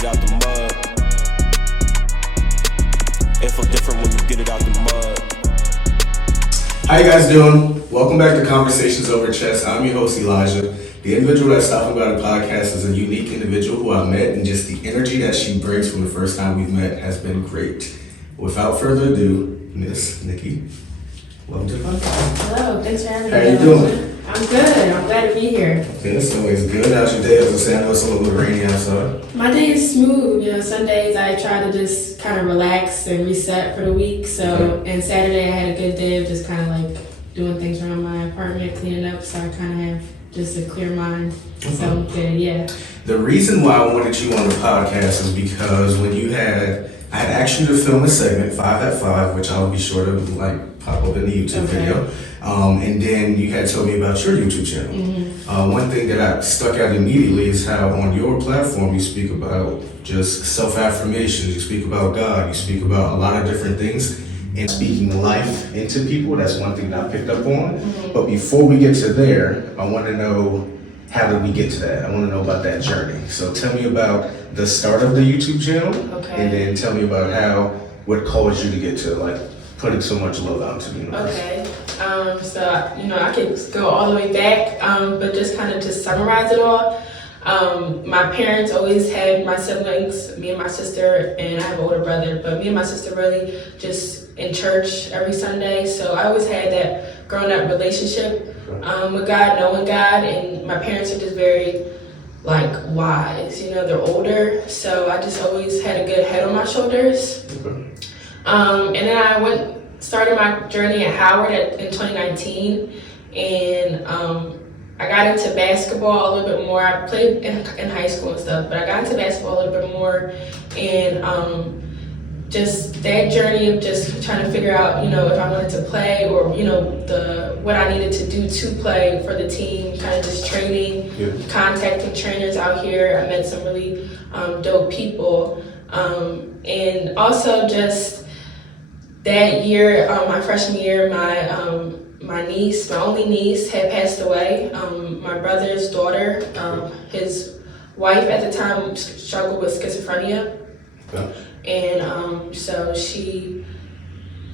it out the mud. It feel different when you get it out the mud. How you guys doing? Welcome back to Conversations Over Chess. I'm your host, Elijah. The individual that's talking about a podcast is a unique individual who I've met, and just the energy that she brings from the first time we've met has been great. Without further ado, Miss Nikki, welcome to the podcast. Hello, thanks for having me. How you doing? I'm good. I'm glad to be here. Okay, that's always good. How's your day? As I say, I know it's a little bit rainy outside. My day is smooth. Sundays I try to just kind of relax and reset for the week. So, and Saturday I had a good day of just kind of like doing things around my apartment, cleaning up. So I kind of have just a clear mind. Okay. So good, yeah. The reason why I wanted you on the podcast is because when I had asked you to film a segment, 5 at 5, which I'll be sure to pop up in the YouTube video. And then you had told me about your YouTube channel. Mm-hmm. One thing that stuck out immediately is how on your platform you speak about just self-affirmations, you speak about God, you speak about a lot of different things, and speaking life into people. That's one thing that I picked up on. Mm-hmm. But before we get to there, I want to know, how did we get to that? I want to know about that journey. So tell me about the start of the YouTube channel, and then tell me about what caused you to get to putting so much love out to the universe. Okay. So I could go all the way back, but just kind of just summarize it all. My parents always had my siblings, me and my sister, and I have an older brother, but me and my sister really just in church every Sunday. So I always had that grown up relationship with God, knowing God, and my parents are just very wise, they're older. So I just always had a good head on my shoulders. Okay. And then I started my journey at Howard in 2019, and I got into basketball a little bit more. I played in high school and stuff, but I got into basketball a little bit more, and just that journey of just trying to figure out, if I wanted to play or, what I needed to do to play for the team, kind of just training, contacting trainers out here. I met some really dope people, and also just that year, my freshman year, my niece, my only niece, had passed away. My brother's daughter, his wife at the time struggled with schizophrenia. Okay. And so she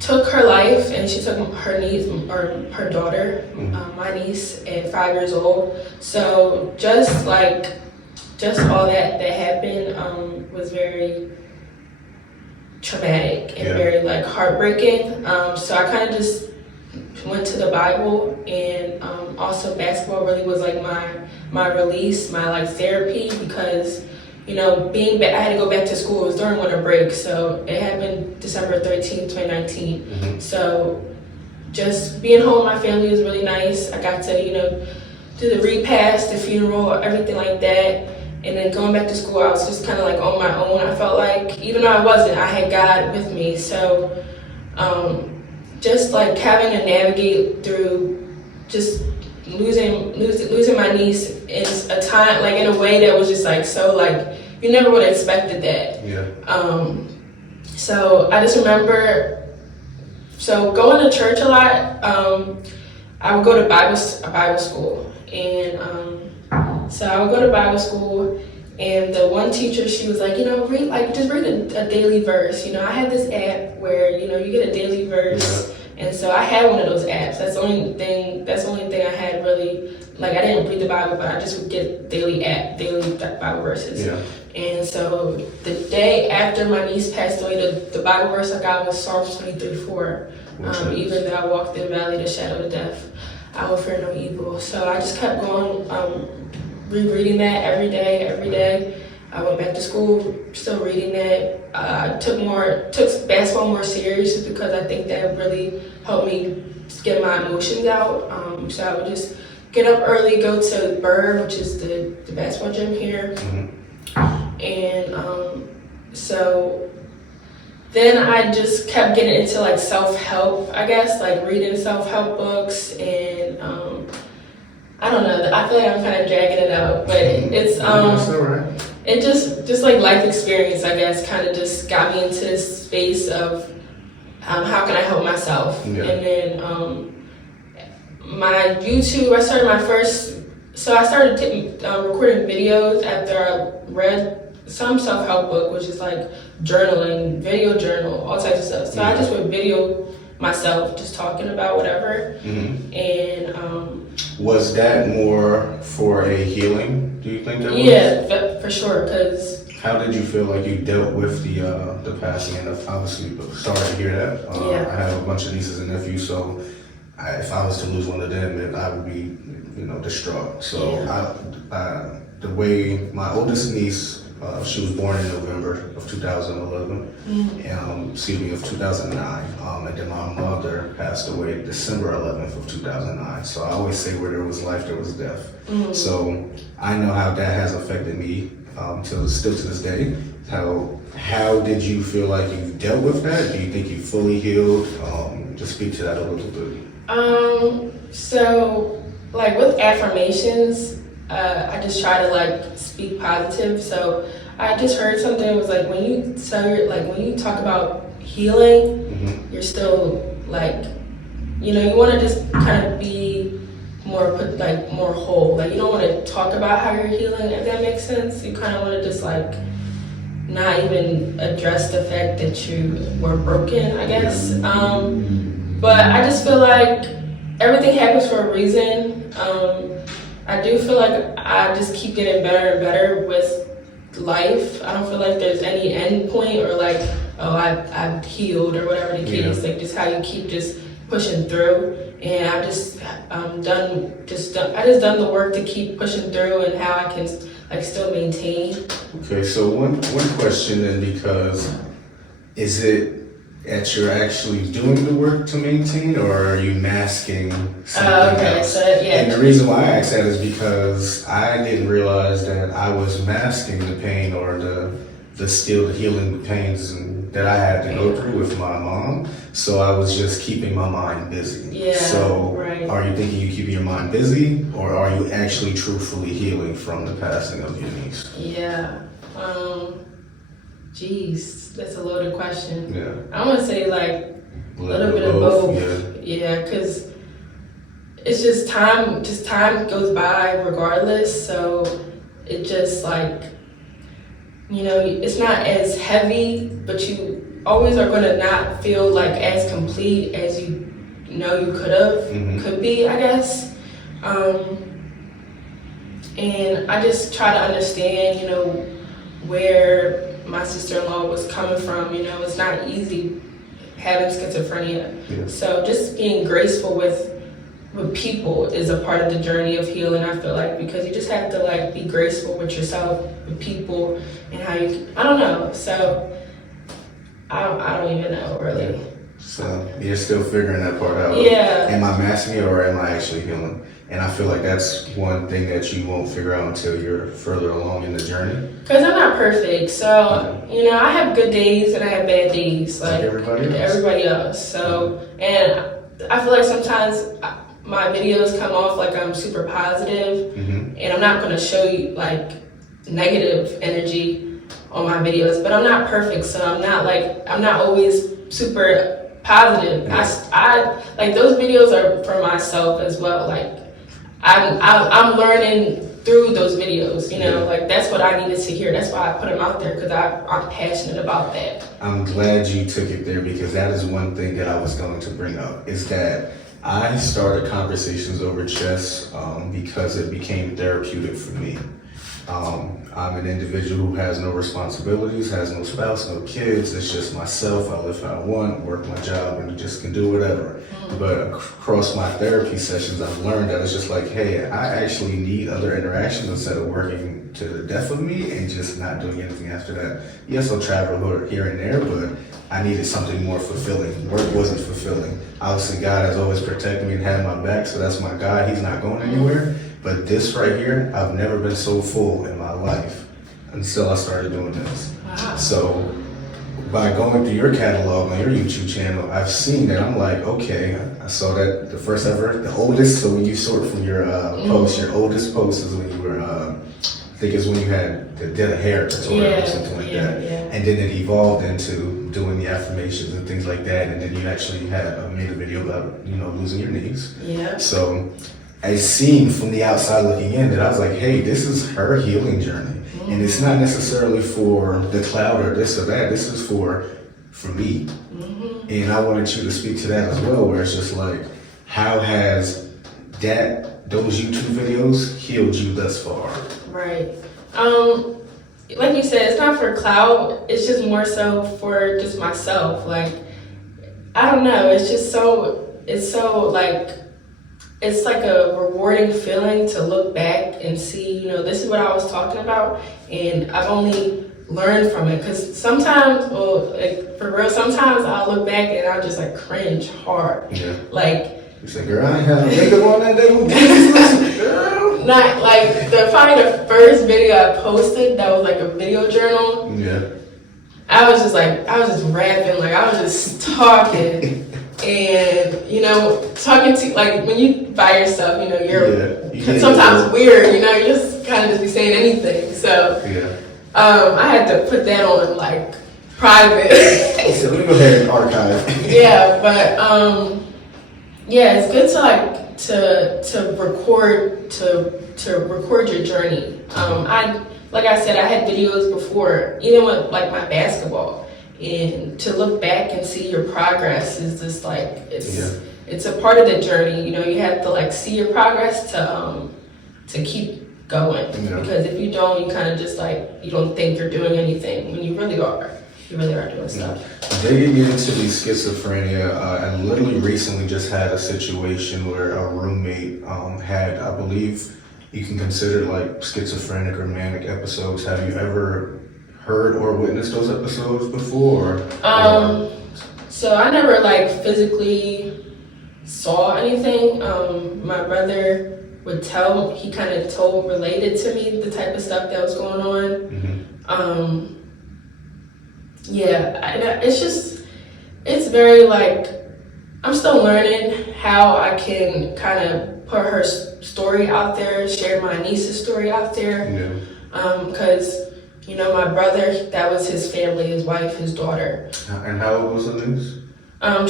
took her life, and she took her niece, or her daughter, my niece, at 5 years old. So just all that happened was very traumatic and very heartbreaking. So I kind of just went to the Bible, and also basketball really was my release, my therapy, because I had to go back to school. It was during winter break, so it happened December 13th, 2019. Mm-hmm. So just being home with my family was really nice. I got to do the repast, the funeral, everything like that. And then going back to school, I was just kind of on my own. I felt like, even though I wasn't, I had God with me. So just having to navigate through just losing my niece in a time, in a way that was just you never would have expected that. Yeah. So I just remember, going to church a lot. I would go to Bible school, and so I would go to Bible school, and the one teacher, she was just read a daily verse. I had this app where, you get a daily verse. Yeah. And so I had one of those apps. That's the only thing I had really, I didn't read the Bible, but I just would get daily Bible verses. Yeah. And so the day after my niece passed away, the Bible verse I got was Psalms 23:4. Even though I walked in the valley of the shadow of death, I will fear no evil. So I just kept going, rereading that every day. I went back to school, still reading that. I took basketball more serious, just because I think that really helped me get my emotions out. So I would just get up early, go to Bird, which is the basketball gym here. Mm-hmm. And so then I just kept getting into self-help, I guess, reading self-help books, and I don't know, I feel like I'm kind of dragging it out, but it's it just life experience, I guess, kind of just got me into this space of how can I help myself. Yeah. And then my YouTube, I started recording videos after I read some self-help book, which is like journaling, video journal, all types of stuff. So I just would video myself just talking about whatever. And was that more for a healing? Do you think that was? Yeah, for sure. Because how did you feel like you dealt with the passing? And obviously, sorry to hear that. I have a bunch of nieces and nephews, so if I was to lose one of them, then I would be, distraught. So the way my oldest niece, she was born in November of 2011, of 2009, and then my mother passed away December 11th of 2009. So I always say where there was life, there was death. So I know how that has affected me still to this day. How did you feel like you dealt with that? Do you think you fully healed? Just speak to that a little bit. So like with affirmations, I just try to like speak positive. So I just heard something. It was like when you talk about healing, you're still like, you want to just kind of be more whole. Like you don't want to talk about how you're healing, if that makes sense. You kind of want to just like not even address the fact that you were broken, I guess. But I just feel like everything happens for a reason. I do feel like I just keep getting better and better with life. I don't feel like there's any end point or like, oh, I've healed or whatever the case. Like just how you keep just pushing through. And I just done the work to keep pushing through and how I can like still maintain. Okay, so one question then, because is it that you're actually doing the work to maintain, or are you masking something else? So, yeah. And the reason why I asked that is because I didn't realize that I was masking the pain or the still healing the pains that I had to go through with my mom. So I was just keeping my mind busy. Yeah, so right. Are you thinking you keep your mind busy, or are you actually truthfully healing from the passing of your niece? Yeah. Geez, that's a loaded question. Yeah. I'm gonna say like a little bit of both. Yeah, because it's just time goes by regardless. So it just like, it's not as heavy, but you always are gonna not feel like as complete as you could be, I guess. And I just try to understand, where my sister-in-law was coming from. It's not easy having schizophrenia. Yeah. So just being graceful with people is a part of the journey of healing, I feel like, because you just have to like be graceful with yourself, with people, and how I don't know. So I don't even know really. So you're still figuring that part out. Yeah. Am I masking it, or am I actually healing? And I feel like that's one thing that you won't figure out until you're further along in the journey. Because I'm not perfect. So, I have good days and I have bad days. Like everybody else. So, and I feel like sometimes my videos come off like I'm super positive, and I'm not going to show you like negative energy on my videos, but I'm not perfect. So I'm not always super positive. Yeah. I like those videos are for myself as well. Like, I'm learning through those videos, like that's what I needed to hear. That's why I put them out there, because I'm passionate about that. I'm glad you took it there, because that is one thing that I was going to bring up, is that I started conversations over chess because it became therapeutic for me. I'm an individual who has no responsibilities, has no spouse, no kids. It's just myself. I live how I want, work my job, and just can do whatever. But across my therapy sessions, I've learned that it's just like, hey, I actually need other interactions instead of working to the death of me and just not doing anything after that. Yes, I'll travel here and there, but I needed something more fulfilling. Work wasn't fulfilling. Obviously, God has always protected me and had my back, so that's my God. He's not going anywhere. But this right here, I've never been so full in my life until I started doing this. Wow. So by going through your catalog on your YouTube channel, I've seen that. I'm like, okay, I saw that the first ever, the oldest. So when you sort from your post, your oldest post is when you were, I think it's when you did a hair tutorial or something like that. Yeah. And then it evolved into doing the affirmations and things like that. And then you actually made a video about, losing your knees. Yeah. So I seen from the outside looking in that I was like, hey, this is her healing journey. And it's not necessarily for the cloud or this or that. This is for me. And I wanted you to speak to that as well, where it's just like, how has those YouTube videos healed you thus far? Right. Like you said, it's not for clout. It's just more so for just myself. Like, I don't know. It's like a rewarding feeling to look back and see, this is what I was talking about, and I've only learned from it. Because sometimes, for real, sometimes I'll look back and I'll just like cringe hard. Yeah. Like, you say, girl, I ain't had no makeup on that day with Jesus, girl. Not like probably the first video I posted that was like a video journal. Yeah. I was just rapping, like I was just talking. And talking to, like, when you by yourself, you're sometimes weird, you just kind of just be saying anything. So I had to put that on like private. So let me go ahead and archive. Yeah, but it's good to like to record your journey. Like I said, I had videos before, even with like my basketball. And to look back and see your progress is just like it's a part of the journey. You have to like see your progress to keep going. Because if you don't, you kind of just like you don't think you're doing anything when you really are. You really are doing stuff. Digging into the schizophrenia, I literally recently just had a situation where a roommate had, I believe, you can consider like schizophrenic or manic episodes. Have you ever heard or witnessed those episodes before? So I never like physically saw anything. My brother would he kind of related to me the type of stuff that was going on. It's very like, I'm still learning how I can kind of put her story out there, share my niece's story out there. Because my brother, that was his family, his wife, his daughter. And how old was the niece?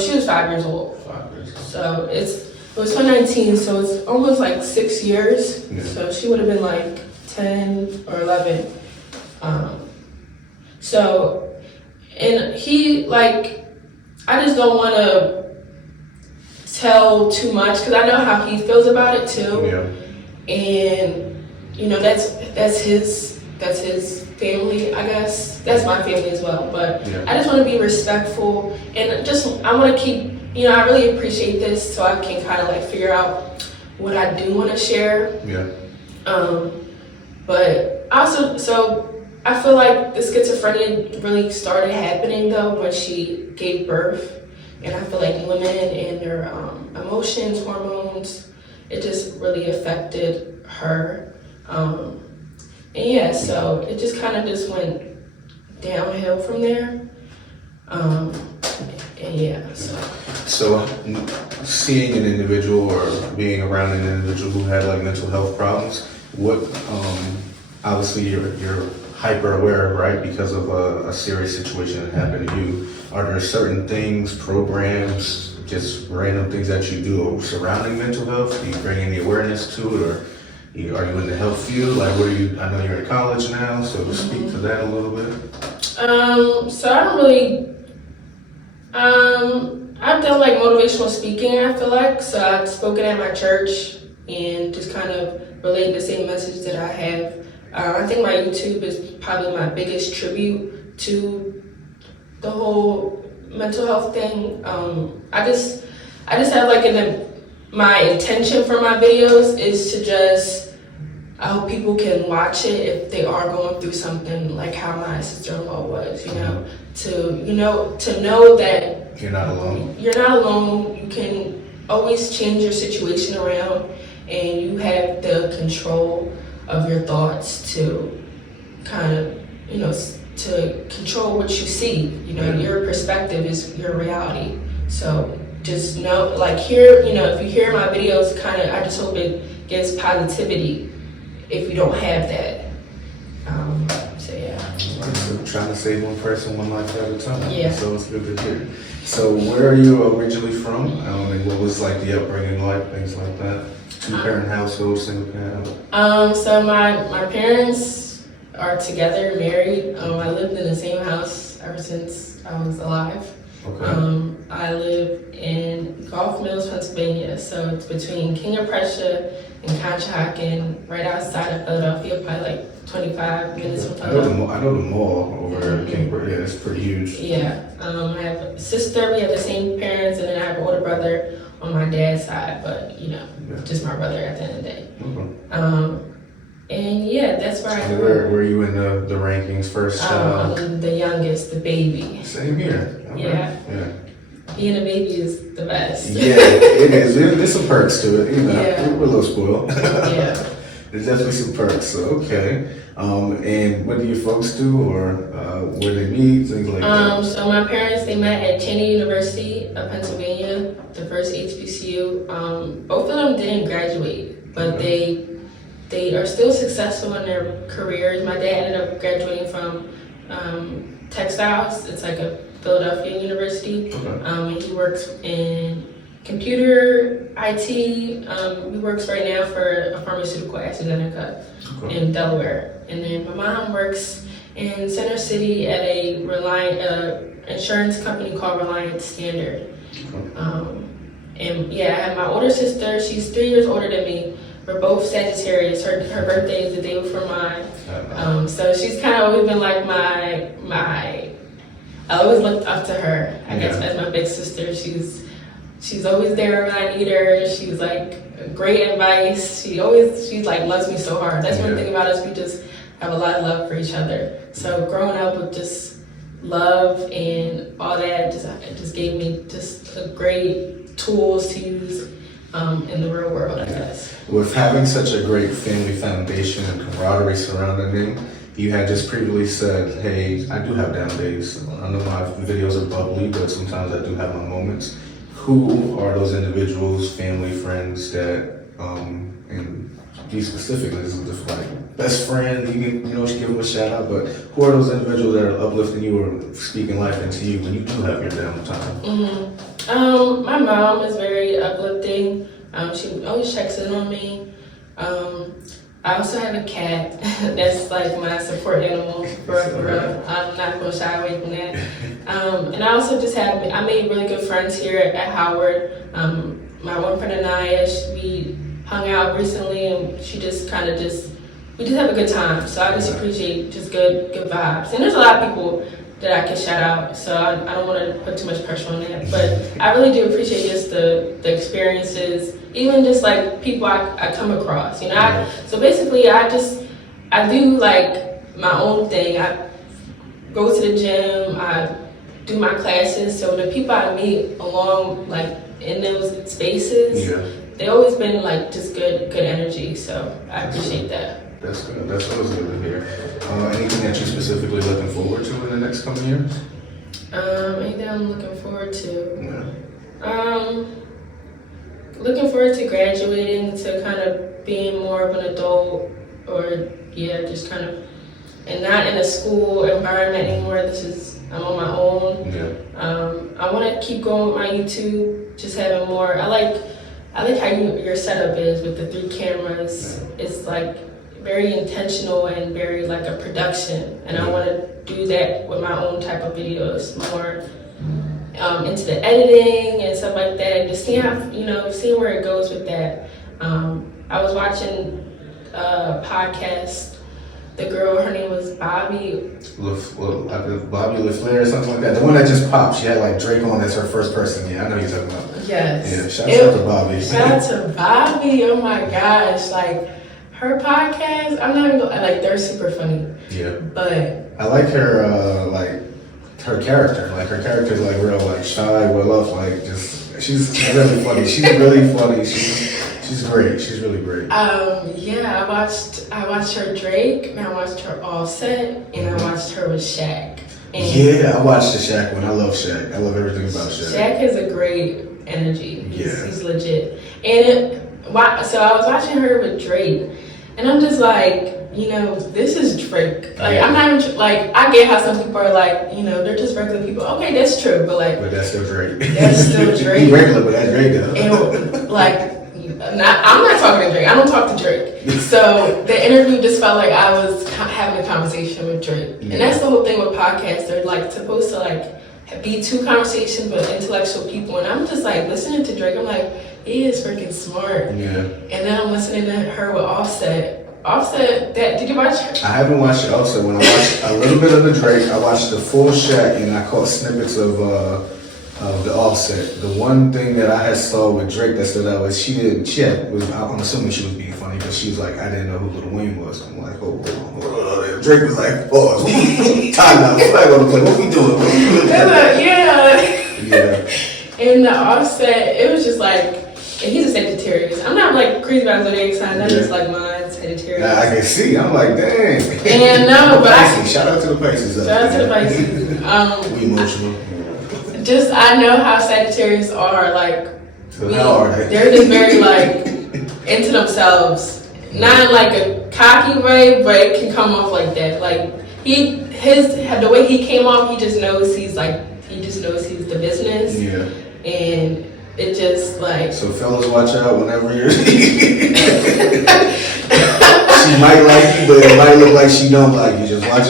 She was 5 years old. 5 years old. So it was 2019, so it's almost like 6 years. Yeah. So she would have been like 10 or 11. And he, like, I just don't want to tell too much because I know how he feels about it too. Yeah. And, that's his family, I guess. That's my family as well. But I just want to be respectful and I want to keep, I really appreciate this so I can kind of like figure out what I do want to share. Yeah. But also, so I feel like the schizophrenia really started happening though when she gave birth. And I feel like women and their emotions, hormones, it just really affected her. So it just kind of just went downhill from there. So seeing an individual or being around an individual who had like mental health problems, what obviously you're hyper aware, right, because of a serious situation that happened to you. Are there certain things, programs, just random things that you do surrounding mental health? Do you bring any awareness to it, or are you in the health field? Like, what are you? I know you're in college now, so speak to that a little bit. So I don't really. I've done like motivational speaking. I feel like I've spoken at my church and just kind of relate the same message that I have. I think my YouTube is probably my biggest tribute to the whole mental health thing. I just have like my intention for my videos is to just, I hope people can watch it if they are going through something like how my sister-in-law was, to know that you're not alone. You're not alone. You can always change your situation around and you have the control of your thoughts to kind of, to control what you see. Your perspective is your reality. So just know, like if you hear my videos, I just hope it gives positivity if you don't have that. So trying to save one person, one life at a time. Yeah. So it's good to hear. So where are you originally from? And what was like the upbringing like, things like that? Two-parent household, single parent? So my parents are together, married. I lived in the same house ever since I was alive. Okay. I live in Gulf Mills, Pennsylvania, so it's between King of Prussia and Conshohocken, right outside of Philadelphia, probably like 25 minutes from Philadelphia. I know the mall over at Kingsburg. Yeah, it's pretty huge. Yeah. I have a sister. We have the same parents, and then I have an older brother on my dad's side, but just my brother at the end of the day. Okay. And yeah, that's where I grew Where up. were you in the rankings first? I'm the youngest, the baby. Same here. Okay. Yeah. Being a baby is the best. Yeah, it is. There's some perks to it. Yeah. We're a little spoiled. Yeah. There's definitely some perks. So, okay. And what do your folks do, or where they meet, things like that? So my parents, they met at Cheney University of Pennsylvania, the first HBCU. Both of them didn't graduate, but they are still successful in their careers. My dad ended up graduating from textiles. It's like a Philadelphia university. Okay. And he works in computer IT. He works right now for a pharmaceutical AstraZeneca in Delaware. And then my mom works in Center City at a insurance company called Reliance Standard. And yeah, I have my older sister. She's 3 years older than me. We're both Sagittarius. Her birthday is the day before mine. So she's kind of always been like my. I always looked up to her. I guess as my big sister. She's always there when I need her. She's like great advice. She like loves me so hard. That's one thing about us. We just have a lot of love for each other. So growing up with just love and all that just gave me just a great tools to use in the real world, I guess. With having such a great family foundation and camaraderie surrounding them, you had just previously said, hey, I do have down days. I know my videos are bubbly, but sometimes I do have my moments. Who are those individuals, family, friends that, and be specific, this is like best friend, you can, give them a shout out, but who are those individuals that are uplifting you or speaking life into you when you do have your downtime? My mom is very uplifting. She always checks in on me. I also have a cat that's like my support animal for real. I'm not gonna shy away from that. And I also I made really good friends here at Howard. My one friend Anaya, we hung out recently and we just have a good time. So I just appreciate just good vibes. And there's a lot of people that I can shout out, so I don't want to put too much pressure on that. But I really do appreciate just the experiences, even just like people I come across. So basically, I do like my own thing. I go to the gym, I do my classes. So the people I meet along like in those spaces, they always been like just good energy. So I appreciate that. That's good. That's always good to hear. Anything that you're specifically looking forward to in the next coming years? Anything I'm looking forward to? Looking forward to graduating, to kind of being more of an adult, or just kind of, and not in a school environment anymore. I'm on my own. I want to keep going with my YouTube, just having more. I like how your setup is with the 3 cameras. It's like very intentional and very like a production, and I want to do that with my own type of videos, more into the editing and stuff like that, and just seeing where it goes with that. I was watching a podcast. The girl, her name was Bobby LaFleur or something like that. The one that just popped. She had like Drake on as her first person. Yeah, I know you're talking about. Yes. Yeah. Shout out to Bobby. Shout out to Bobby. Oh my gosh, like. Her podcast, I'm not even gonna, like, they're super funny. Yeah. But I like her, her character. Like, her character's, like, real, like, shy, well off, like, just, she's really funny. She's really funny. She's great. She's really great. I watched her Drake, and I watched her Offset, and I watched her with Shaq. And I watched the Shaq one. I love Shaq. I love everything about Shaq. Shaq has a great energy. He's legit. So I was watching her with Drake, and I'm just like, this is Drake. Like, I'm not even, like, I get how some people are like, they're just regular people. Okay, that's true, but like. But that's still Drake. That's still Drake. He regular, but that's Drake though. And like, I'm not talking to Drake. I don't talk to Drake. So the interview just felt like I was having a conversation with Drake. And that's the whole thing with podcasts. They're like supposed to like be two conversations with intellectual people. And I'm just like listening to Drake. I'm like, he is freaking smart. Yeah. And then I'm listening to her with Offset. Offset, did you watch her? I haven't watched it. Also, when I watched a little bit of the Drake, I watched the full Shaq, and I caught snippets of the Offset. The one thing that I had saw with Drake that stood out was I'm assuming she was being funny, but she was like, I didn't know who Lil Wayne was. I'm like, hold on. Drake was like, pause. Time out. What we doing? Yeah. And the Offset, it was just like, and he's a Sagittarius. I'm not like crazy about zodiac signs. I just like mine, Sagittarius. Nah, I can see. I'm like, dang. And no, but shout out to the Pisces. Shout out to the Pisces. We emotional. Just I know how Sagittarius are. Like, So how are they? They're just very like into themselves. Not like a cocky way, but it can come off like that. Like the way he came off, he just knows he's the business. Yeah. And it just like. So fellas, watch out whenever you're. She might like you, but it might look like she don't like you. Just watch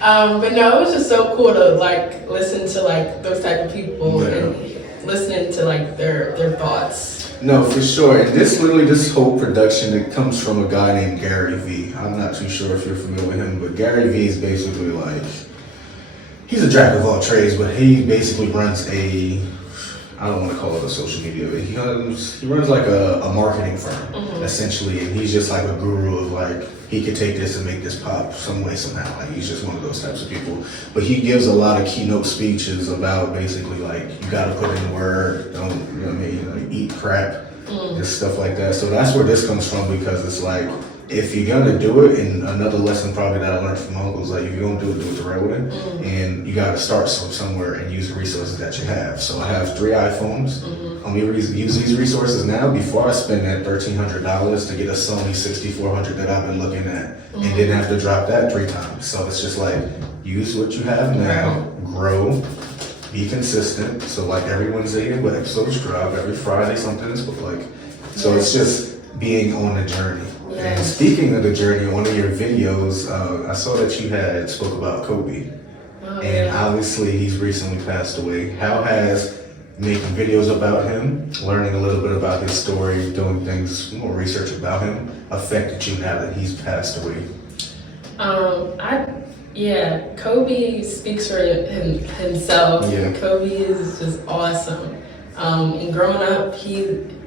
out. But no, it was just so cool to like listen to like those type of people and listening to like their thoughts. No, for sure. And this whole production, it comes from a guy named Gary Vee. I'm not too sure if you're familiar with him, but Gary Vee is basically like, he's a jack of all trades, but he basically runs I don't want to call it a social media, but he runs like a marketing firm, essentially, and he's just like a guru of like, he could take this and make this pop some way, somehow. Like, he's just one of those types of people. But he gives a lot of keynote speeches about basically like, you got to put in the work, don't, you know what I mean, like, eat crap, and stuff like that. So that's where this comes from, because it's like, if you're gonna do it, and another lesson probably that I learned from Uncle is like, if you're gonna do it the right way, and you gotta start somewhere and use the resources that you have. So I have 3 iPhones. I'm gonna use these resources now before I spend that $1,300 to get a Sony 6400 that I've been looking at, and then have to drop that 3 times. So it's just like, use what you have now, grow, be consistent. So like every Wednesday, but episodes drop every Friday, something is like. So it's just being on the journey. And speaking of the journey, one of your videos, I saw that you had spoke about Kobe. And obviously he's recently passed away. How has making videos about him, learning a little bit about his story, doing things, more research about him, affected you now that he's passed away? Kobe speaks for himself. Yeah. Kobe is just awesome. And growing up,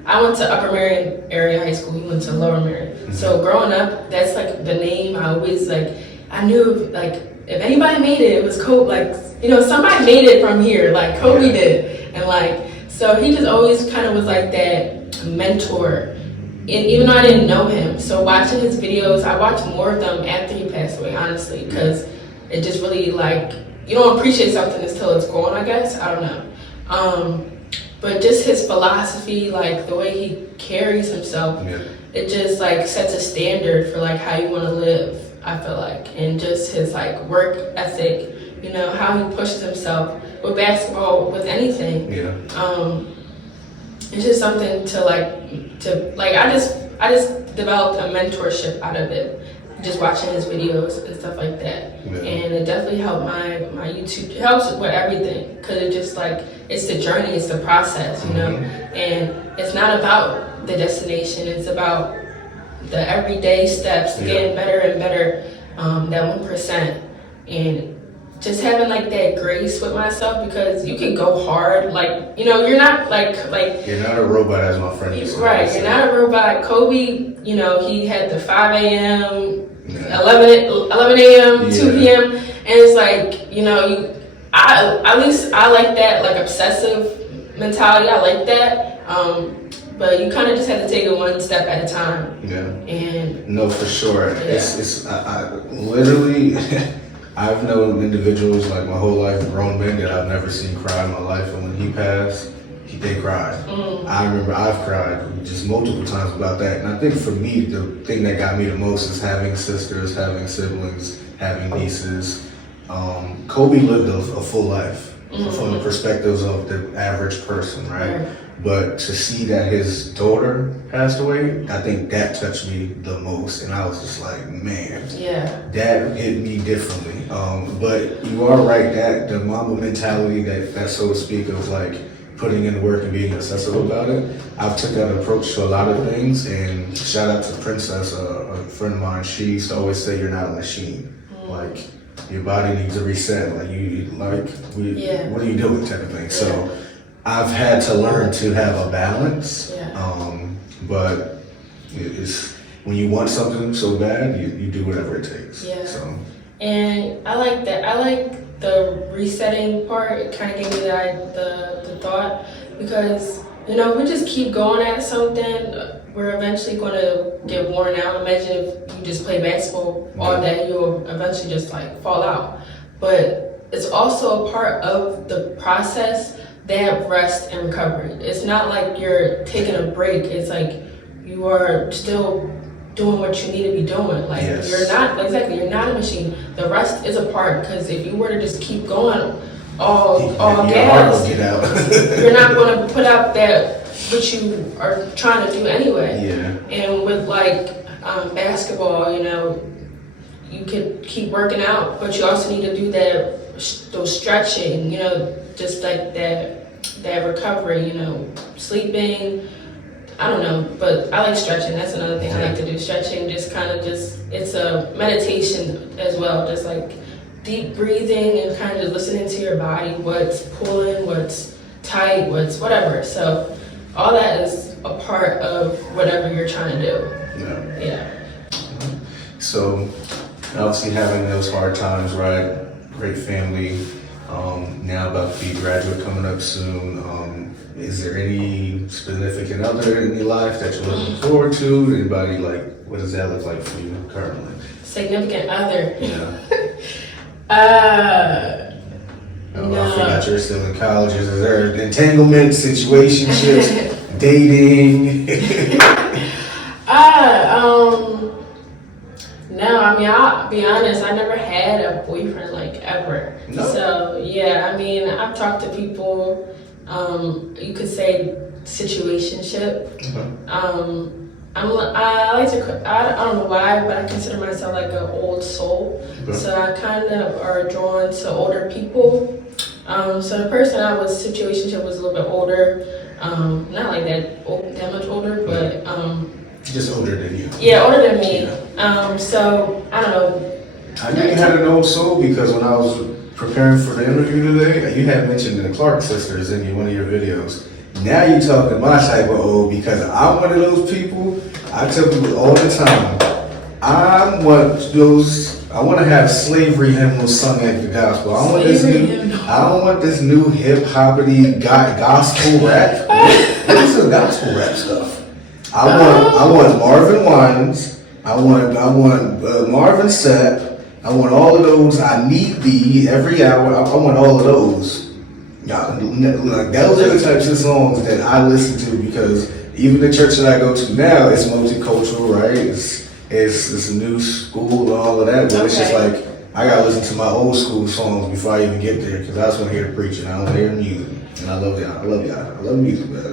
I went to Upper Marion area high school. He went to Lower Marion. So growing up, that's like the name I always like. I knew like if anybody made it, it was Kobe. Like, you know, somebody made it from here. Like Kobe did, and like so he just always kind of was like that mentor. And even though I didn't know him, so watching his videos, I watched more of them after he passed away. Honestly, because it just really like you don't appreciate something until it's gone. I guess I don't know. But just his philosophy, like the way he carries himself, it just like sets a standard for like how you want to live, I feel like. And just his like work ethic, you know, how he pushes himself with basketball, with anything. It's just something to I just developed a mentorship out of it. Just watching his videos and stuff like that. And it definitely helped my YouTube. It helps with everything because it just like, it's the journey, it's the process, you know? And it's not about the destination, it's about the everyday steps, getting better and better, that 1%. And just having like that grace with myself because you can go hard, like, you know, you're not like you're not a robot, as my friend used to say. Right, you're not a robot. Kobe, you know, he had the 5 a.m., 11 a.m., 2 p.m. And it's like, you know, at least I like that, like obsessive mentality. I like that. But you kind of just have to take it one step at a time. And no, for sure. I literally, I've known individuals like my whole life, grown men that I've never seen cry in my life. And when he passed, they cried. I remember I've cried just multiple times about that. And I think for me, the thing that got me the most is having sisters, having siblings, having nieces. Kobe lived a full life from the perspectives of the average person, right? But to see that his daughter passed away, I think that touched me the most. And I was just like, man, that hit me differently. But you are right, that the Mamba mentality, that so to speak, of like putting in the work and being accessible about it, I've took that approach to a lot of things. And shout out to Princess, a friend of mine. She used to always say, "You're not a machine. Like your body needs a reset. Like what are you doing?" type of thing. So I've had to learn to have a balance. But it's when you want something so bad, you do whatever it takes. So. And I like that. I like the resetting part. It kind of gave me the thought, because we just keep going at something, we're eventually going to get worn out. Imagine if you just play basketball all day, you'll eventually just like fall out. But it's also a part of the process. They have rest and recovery. It's not like you're taking a break. It's like you are still doing what you need to be doing. Like you're not a machine. The rest is a part, because if you were to just keep going all gas, you're not going to put out that what you are trying to do anyway. And with like basketball, you could keep working out, but you also need to do those stretching, just like that recovery, sleeping. I don't know, but I like stretching. That's another thing I like to do. Stretching, it's a meditation as well. Just like deep breathing and kind of listening to your body, what's pulling, what's tight, what's whatever. So all that is a part of whatever you're trying to do. So obviously having those hard times, right? Great family. Now about to be graduate coming up soon. Is there any significant other in your life that you're looking forward to? Anybody, like, what does that look like for you currently? Significant other? No. I forgot you're still in college. Is there entanglement, situationships, dating? No, I mean, I'll be honest, I never had a boyfriend, like, ever. No. So, yeah, I mean, I've talked to people, you could say situationship. I don't know why, but I consider myself like an old soul. So I kind of are drawn to older people. So the person I was situationship was a little bit older. Not like that much older, but just older than you. Yeah, older than me. So I don't know. I knew you had an old soul because when I was preparing for the interview today, you had mentioned the Clark sisters in one of your videos. Now you're talking my type of old, because I'm one of those people. I tell people all the time, I want to have slavery hymns sung at the gospel. I don't want this new hip hoppity gospel rap. What is this gospel rap stuff? I want Marvin Winans. I want Marvin Sapp. I want all of those. I need thee every hour. I want all of those. Like those are the types of songs that I listen to, because even the church that I go to now, it's multicultural, right? It's a new school and all of that, but it's just like I gotta listen to my old school songs before I even get there, because I just want to hear the preaching. I don't want to hear the music, and I love y'all. I love music, but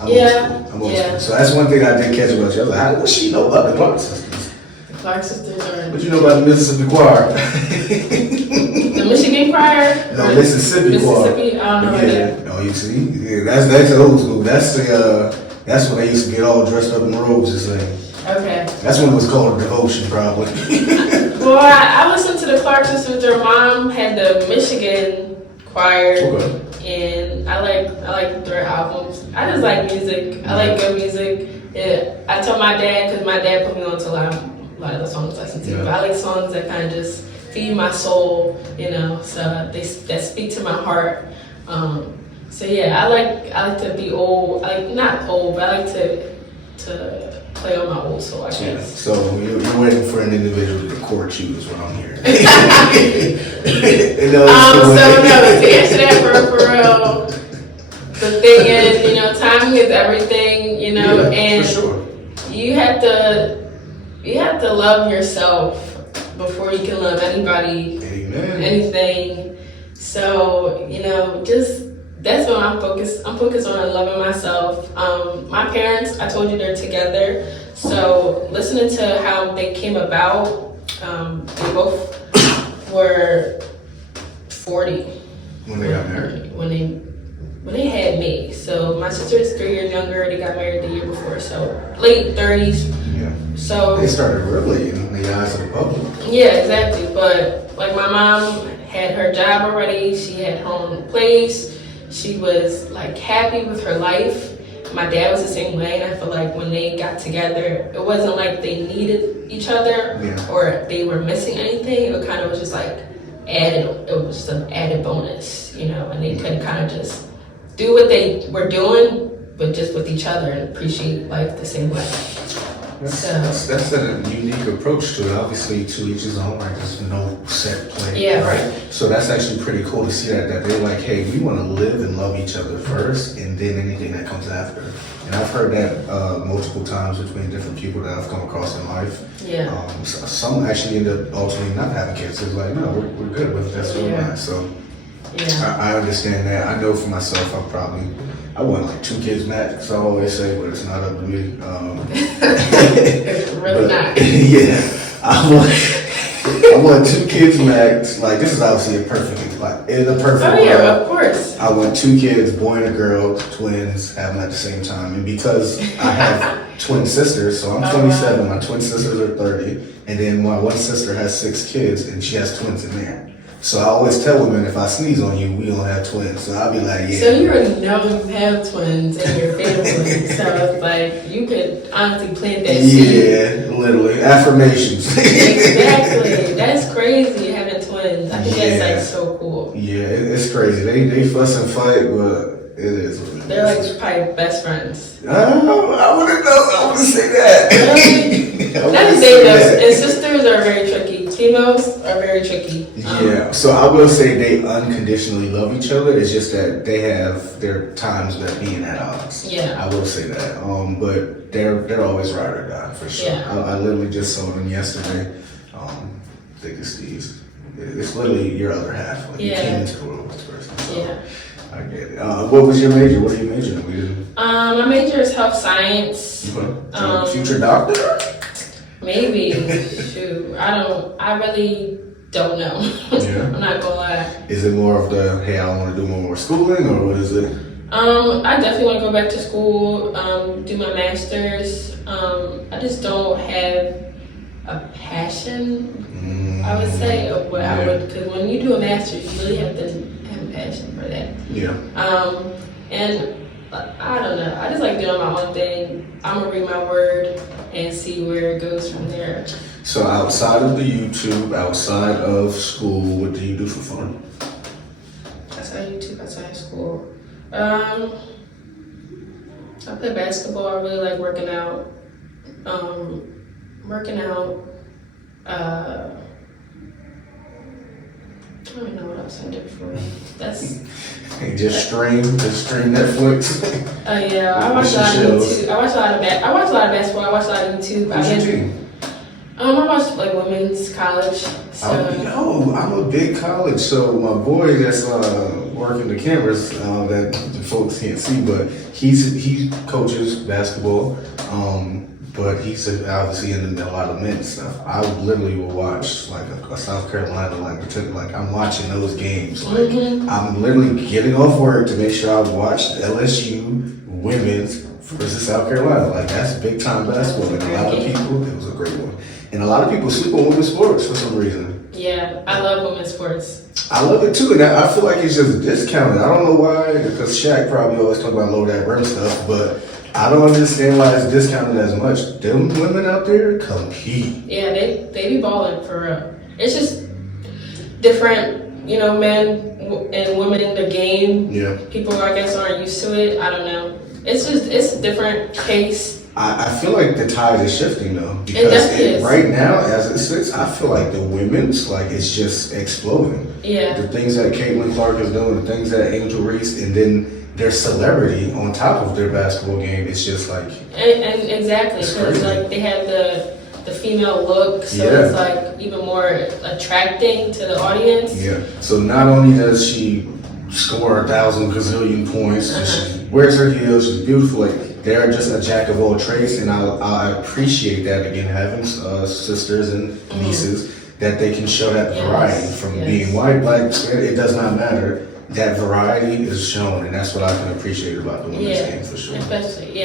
I'm old school. So that's one thing I did catch about you. I was like, what does she know about the Clark sisters? The Clark sisters are. What you know about the Mississippi Choir? The Michigan Choir? No, Mississippi Choir. Mississippi? I don't know that. No, you see, that's old school. That's when they used to get all dressed up in robes and sing. Okay. That's when it was called devotion, probably. Well, I listened to the Clark sisters. Their mom had the Michigan Choir, and I like their albums. I just like music. I like good music. Yeah, I tell my dad, because my dad put me on to a lot of the songs I listen to. But I like songs that kind of just feed my soul, so that speak to my heart. So yeah, I like to be old. Not old, but I like to play on my old soul, I guess. Yeah. So you're waiting for an individual to court you, is what I'm hearing. So no, to answer that for real, the thing is, timing is everything, and for sure. you have to love yourself before you can love anybody. Amen. Anything. So, just that's what I'm focused. I'm focused on loving myself. My parents, I told you, they're together. So listening to how they came about, they both were 40 When they got married. when they had me. So my sister is 3 years younger. They got married the year before, so late 30s. Yeah. So They started real late in the eyes of the public. yeah, exactly. But like my mom had her job already. She had her own place. She was like happy with her life. My dad was the same way, and I feel like when they got together, it wasn't like they needed each other or they were missing anything. It kind of was just like added. It was just an added bonus, you know. And they could kind of just do what they were doing, but just with each other and appreciate life the same way. That's a unique approach to it. Obviously, to each his own. Like there's no set play. Yeah, right. So that's actually pretty cool to see that they're like, hey, we want to live and love each other first, and then anything that comes after. And I've heard that multiple times between different people that I've come across in life. Yeah. Some actually end up ultimately not having kids. It's like, no, we're good with that's what we're not. So Yeah. I understand that. I know for myself, I want like 2 kids max. I always say, but it's not up to me. It's really not. Yeah, I want 2 kids max. Like this is obviously in the perfect Oh yeah, world. of course. I want 2 kids, boy and a girl, twins, have them at the same time. And because I have twin sisters, so I'm 27, my twin sisters are 30, and then my one sister has 6 kids, and she has twins in there. So I always tell women, if I sneeze on you, we don't have twins. So I'll be like, yeah. So you already know you have twins in your family. So it's like you could honestly plant that seed. Yeah, literally. Affirmations. Exactly. That's crazy having twins. I think that's like so cool. Yeah, it's crazy. They fuss and fight, but it is what it is. They're like probably best friends. I wouldn't say that. Really? Not to say that. And sisters are very tricky. Females are very tricky. Yeah, so I will say they unconditionally love each other. It's just that they have their times that being at odds. Yeah. I will say that. But they're always ride or die for sure. Yeah. I literally just saw them yesterday. Thick as thieves. It's literally your other half. Like you came into the world with this person. So Yeah. I get it. What was your major? What are you majoring in? My major is health science. Future doctor? Maybe. Shoot. I really don't know. Yeah. I'm not gonna lie. Is it more of the, hey, I want to do more schooling, or what is it? I definitely want to go back to school, do my master's. I just don't have a passion, I would say, of what I would, because when you do a master's, you really have to have a passion for that. Yeah. And I don't know. I just like doing my own thing. I'm gonna read my word and see where it goes from there. So outside of the YouTube, outside of school, what do you do for fun? Outside of YouTube, outside of school. I play basketball. I really like working out. I don't know what else I do for it. That's. Hey, just stream Netflix. Yeah, I watch a lot of YouTube. I watch a lot of basketball. I watch a lot of YouTube. Who's your team? I watch like women's college. So. I'm a big college. So my boy that's working the cameras that the folks can't see, but he coaches basketball. But he's obviously in a lot of men's stuff. I literally will watch like a South Carolina, like I'm watching those games. Like I'm literally getting off work to make sure I watch LSU women's versus South Carolina. Like that's big time basketball. And a lot of people, it was a great one. And a lot of people sleep on women's sports for some reason. Yeah, I love women's sports. I love it too, and I feel like it's just discounted. I don't know why, because Shaq probably always talk about low that rim stuff, but I don't understand why it's discounted as much. Them women out there compete. Yeah, they be balling for real. It's just different, men and women in the game. Yeah. People, I guess, aren't used to it. I don't know. It's a different case. I feel like the tide is shifting though, It because definitely is. right now, as it sits, I feel like the women's it's just exploding. Yeah. The things that Caitlin Clark is doing, the things that Angel Reese, and then their celebrity on top of their basketball game, it's just like. And exactly, because like they have the female look, so it's like even more attracting to the audience. Yeah. So not only does she score 1,000 gazillion points. She wears her heels. She's beautiful. Like, they're just a jack of all trades, and I appreciate that. Again, having sisters and nieces that they can show that variety from being white, black, it does not matter. That variety is shown, and that's what I can appreciate about the women's game for sure. Especially,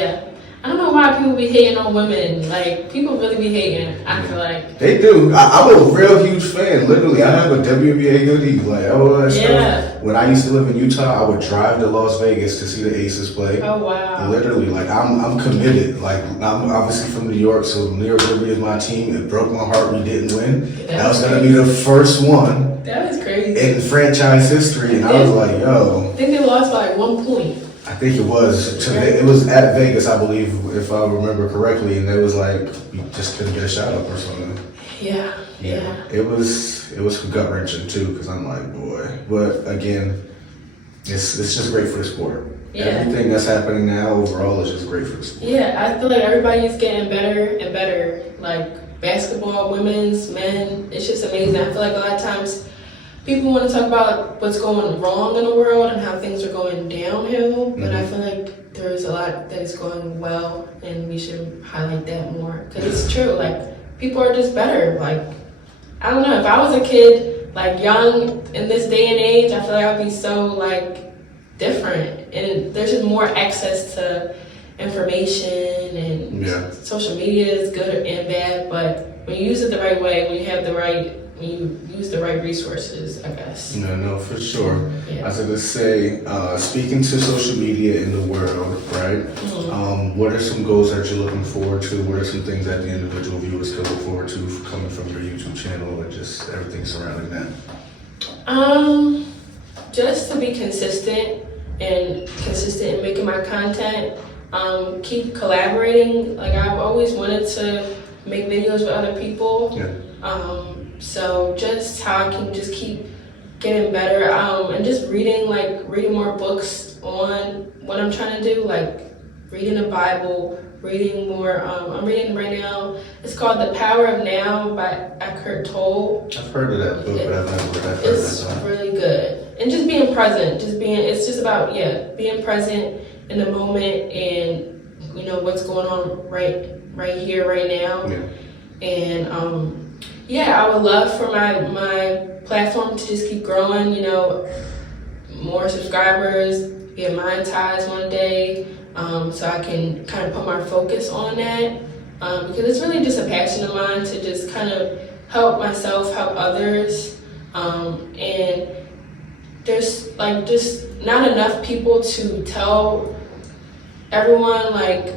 I don't know why people be hating on women. Like, people really be hating, I feel like. They do. I'm a real huge fan. Literally, I have a WNBA hoodie. Like, all that stuff. When I used to live in Utah, I would drive to Las Vegas to see the Aces play. Oh, wow. Literally, like, I'm committed. Like, I'm obviously from New York, so New York Liberty is my team. It broke my heart we didn't win. That was going to be the first one. That was crazy. In franchise history, and I was like, yo. I think they lost by like 1 point. I think it was. It was at Vegas, I believe, if I remember correctly, and it was like you just couldn't get a shot up or something. Yeah. It was gut wrenching too, because I'm like, boy. But again, it's just great for the sport. Yeah. Everything that's happening now overall is just great for the sport. Yeah, I feel like everybody's getting better and better. Like basketball, women's, men. It's just amazing. I feel like a lot of times people want to talk about what's going wrong in the world and how things are going downhill, but I feel like there's a lot that is going well, and we should highlight that more. Because it's true, like, people are just better. Like, I don't know, if I was a kid, like, young in this day and age, I feel like I'd be so, like, different. And there's just more access to information, and social media is good and bad, but when you use it the right way, when you use the right resources, I guess. No, for sure. Yeah. I was going to say, speaking to social media in the world, right? What are some goals that you're looking forward to? What are some things that the individual viewers can look forward to coming from your YouTube channel and just everything surrounding that? Just to be consistent in making my content. Keep collaborating. Like, I've always wanted to make videos with other people. So just how I can just keep getting better, and just reading more books on what I'm trying to do, like reading the Bible, reading more. I'm reading right now. It's called The Power of Now by Eckhart Tolle. I've heard of that book, but I've never heard that. It's really good. And just being present, it's just about, being present in the moment, and you know what's going on right here, right now. And I would love for my platform to just keep growing, more subscribers, get monetized one day, so I can kind of put my focus on that, because it's really just a passion of mine to just kind of help myself, help others, and there's like just not enough people to tell everyone like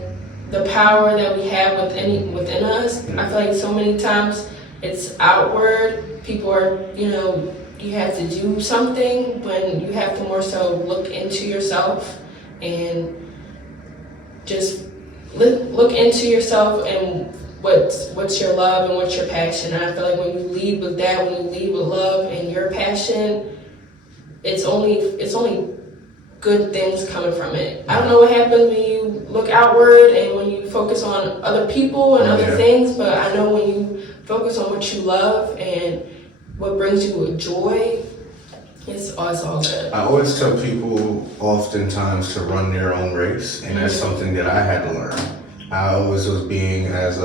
the power that we have within us. I feel like so many times it's outward. People are, you have to do something, when you have to more so look into yourself and just look into yourself and what's your love and what's your passion. And I feel like when you lead with that, when you lead with love and your passion, it's only good things coming from it. I don't know what happens when you look outward and when you focus on other people and other things, but I know when you focus on what you love and what brings you joy, it's all good. I always tell people oftentimes to run their own race, and that's something that I had to learn. I always was being, as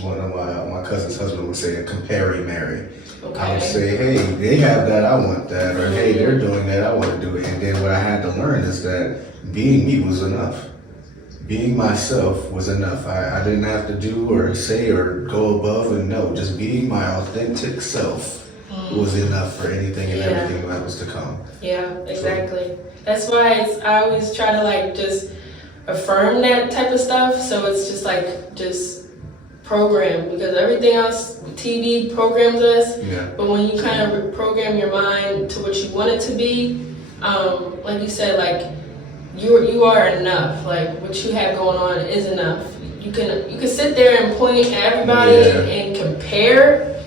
one of my cousin's husband would say, a compare marry. Okay. I would say, hey, they have that, I want that, or hey, they're doing that, I want to do it. And then what I had to learn is that being me was enough. Being myself was enough. I didn't have to do or say or go above and no, just being my authentic self was enough for anything and everything that was to come. Yeah, exactly. That's why I always try to just affirm that type of stuff. So it's just program, because everything else, TV programs us. But when you kind of reprogram your mind to what you want it to be, like you said, you are enough. Like what you have going on is enough. You can sit there and point at everybody and compare,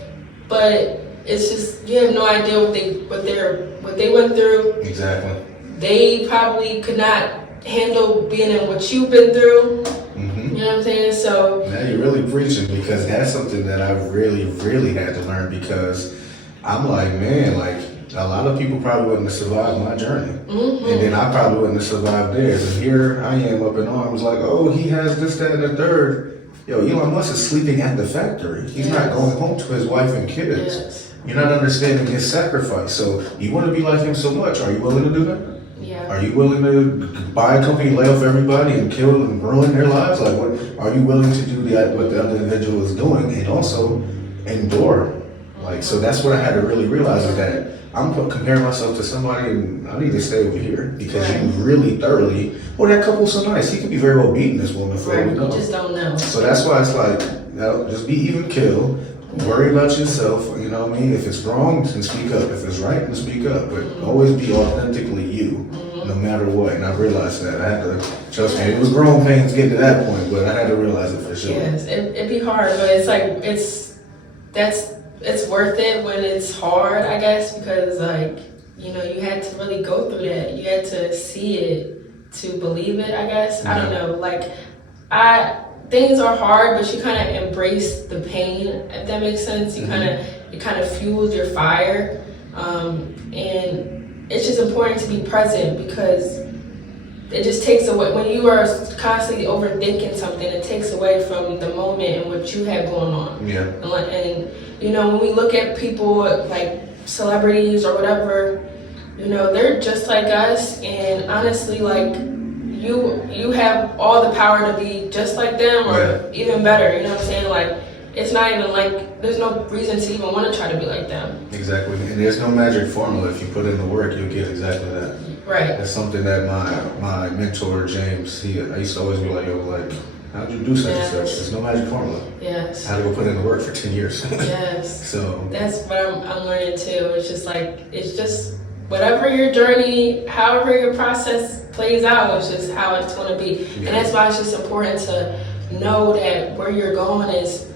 but it's just you have no idea what they went through. Exactly. They probably could not handle being in what you've been through. You know what I'm saying? So now you're really preaching, because that's something that I've really, really had to learn, because I'm like, man, A lot of people probably wouldn't have survived my journey. Mm-hmm. And then I probably wouldn't have survived theirs. And here I am up in arms like, oh, he has this, that, and the third. Yo, Elon Musk is sleeping at the factory. He's not going home to his wife and kids. Yes. You're not understanding his sacrifice. So you want to be like him so much. Are you willing to do that? Yeah. Are you willing to buy a company, lay off everybody, and kill and ruin their lives? Like, what are you willing to do that? What the other individual is doing, and also endure. Like, so that's what I had to really realize is that I'm comparing myself to somebody, and I need to stay over here because you really thoroughly. Oh, that couple's so nice. He could be very well beating this woman for all we know. You just don't know. So that's why it's like, just be even kill. Worry about yourself, you know what I mean? If it's wrong, then speak up. If it's right, then speak up. But always be authentically you, no matter what. And I realized that. I had to, trust me, it was growing pains getting to that point, but I had to realize it for sure. Yes, it'd be hard, but it's like, it's worth it when it's hard, I guess, because like, you know, you had to really go through that. You had to see it to believe it, I guess. I don't know, like, things are hard, but you kind of embrace the pain, if that makes sense. You it kind of fuels your fire, and it's just important to be present because it just takes away, when you are constantly overthinking something, it takes away from the moment and what you have going on. Yeah. And you know, when we look at people like celebrities or whatever, you know, they're just like us, and honestly, like, you have all the power to be just like them or even better, you know what I'm saying? Like, it's not even like, there's no reason to even want to try to be like them. Exactly. And there's no magic formula. If you put in the work, you'll get exactly that. Right. That's something that my mentor, James, I used to always be like, yo, like, how'd you do such and such? There's no magic formula. Yes. I had to go put in the work for 10 years. Yes. So. That's what I'm learning too. It's just whatever your journey, however your process plays out, it's just how it's going to be. And that's why it's just important to know that where you're going is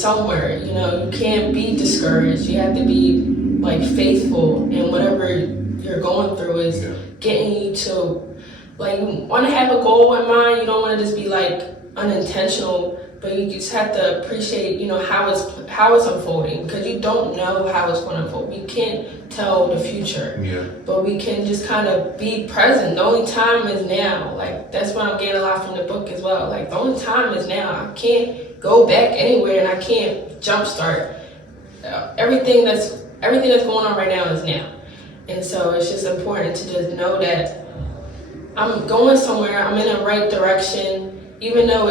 somewhere. You know, you can't be discouraged. You have to be like faithful, and whatever you're going through is getting you to, like, you want to have a goal in mind. You don't want to just be like unintentional, but you just have to appreciate, you know, how it's unfolding, because you don't know how it's going to unfold. We can't tell the future, but we can just kind of be present. The only time is now. Like, that's what I'm getting a lot from the book as well. Like, the only time is now. I can't go back anywhere, and I can't jumpstart. Everything that's going on right now is now. And so it's just important to just know that I'm going somewhere, I'm in the right direction, even though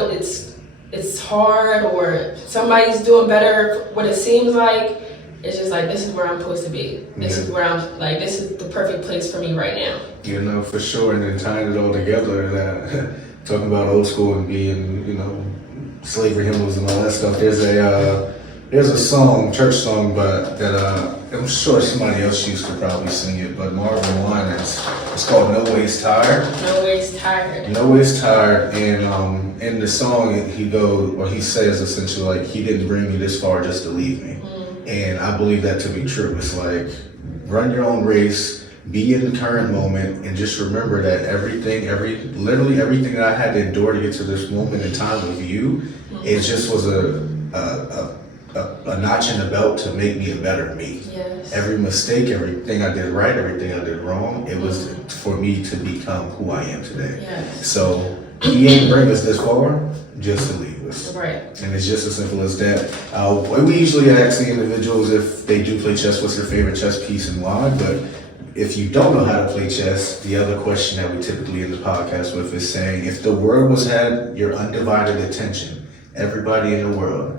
it's hard or somebody's doing better what it seems like. It's just like, this is where I'm supposed to be. This is where I'm, like, this is the perfect place for me right now. You know, for sure. And then tying it all together, that talking about old school and being, you know, slavery hymns and all that stuff. There's a song, church song, but that I'm sure somebody else used to probably sing it, but Marvin Winans. It's called No Ways Tired. No Ways Tired. No Ways Tired. And in the song, he says essentially, like, he didn't bring me this far just to leave me. And I believe that to be true. It's like, run your own race, be in the current moment, and just remember that literally everything that I had to endure to get to this moment in time with you, it just was a notch in the belt to make me a better me. Yes. Every mistake, everything I did right, everything I did wrong, it was for me to become who I am today. Yes. So he ain't bring us this far just to leave us. Right. And it's just as simple as that. We usually ask the individuals if they do play chess, what's their favorite chess piece and why, but if you don't know how to play chess, the other question that we typically end the podcast with is saying, if the world had your undivided attention, everybody in the world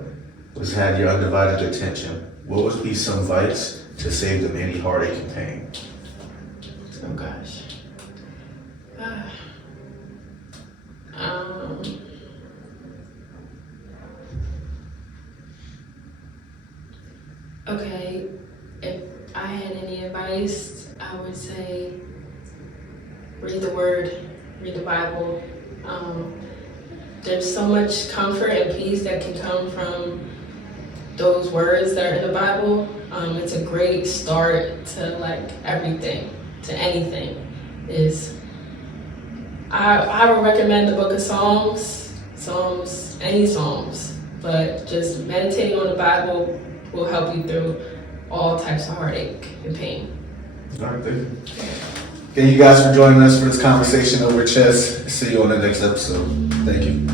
had your undivided attention, what would be some advice to save them any heartache and pain? Oh gosh. Okay, if I had any advice, I would say read the Word, read the Bible. There's so much comfort and peace that can come from those words that are in the Bible. It's a great start to, like, everything, to anything. I would recommend the book of Psalms, any Psalms, but just meditating on the Bible will help you through all types of heartache and pain. All right, thank you. Thank you guys for joining us for this conversation over chess. See you on the next episode. Thank you.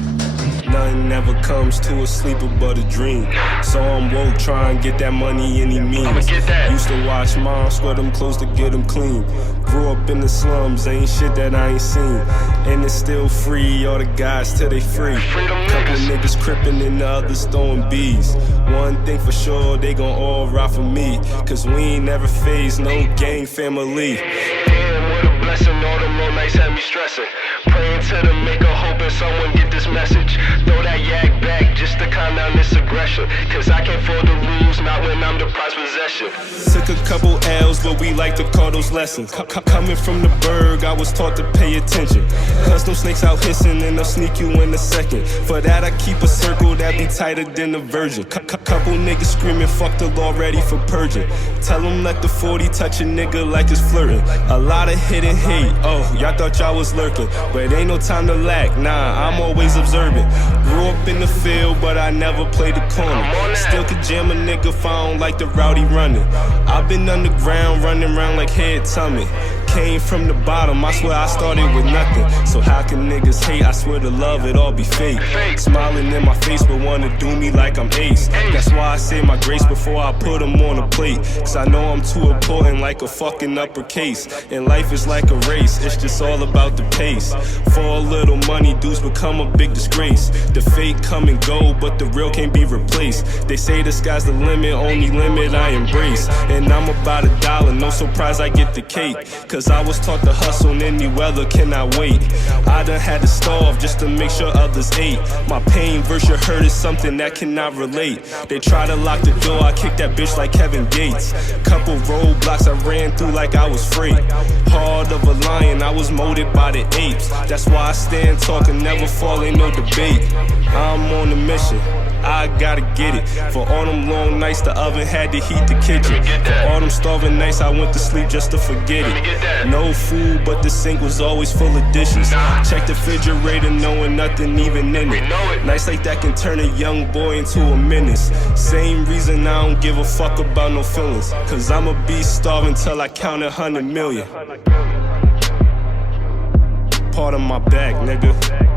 Nothing ever comes to a sleeper but a dream. So I'm woke, try and get that money any means. Used to watch mom sweat them clothes to get them clean. Grew up in the slums, ain't shit that I ain't seen. And it's still free, all the guys till they free. Couple niggas crippin' and the others throwing bees. One thing for sure, they gon' all ride for me. Cause we ain't never phased no gang family. Damn, what a blessing, all them low nights had me stressing. Praying to the maker, hoping someone get this message. Throw that yak back just to calm down this aggression. Cause I can't follow the rules, not when I'm the prized possession. Took a couple L's, but we like to call those lessons. Coming from the burg, I was taught to pay attention. Cause no snakes out hissing and they'll sneak you in a second. For that I keep a circle that be tighter than a virgin. Couple niggas screaming, fuck the law, ready for purging. Tell them let the 40 touch a nigga like it's flirting. A lot of hidden hate, oh, y'all thought y'all was lurking. But ain't no time to lack, nah, I'm always observant. Grew up in the field, but I never played the corner. Still could jam a nigga if I don't like the route he running. I've been underground, running around like head tummy. Came from the bottom, I swear I started with nothing. So how can niggas hate? I swear to love it all be fake. Smiling in my face but wanna do me like I'm ace. That's why I say my grace before I put them on a plate. Cause I know I'm too important like a fucking uppercase. And life is like a race, it's just all about the pace. For a little money, dudes become a big disgrace. The fake come and go, but the real can't be replaced. They say the sky's the limit, only limit I embrace. And I'm about $1, no surprise I get the cake. Cause I was taught to hustle in any weather, cannot wait. I done had to starve just to make sure others ate. My pain versus your hurt is something that cannot relate. They try to lock the door, I kick that bitch like Kevin Gates. Couple roadblocks I ran through like I was free. Heart of a lion, I was molded by the apes. That's why I stand tall and never fall in no debate. I'm on a mission, I gotta get it. For all them long nights, the oven had to heat the kitchen. For all them starving nights, I went to sleep just to forget it. No food, but the sink was always full of dishes. Check the refrigerator, knowing nothing even in it. Nights like that can turn a young boy into a menace. Same reason I don't give a fuck about no feelings. Cause I'ma be starving till I count 100 million. Part of my back, nigga.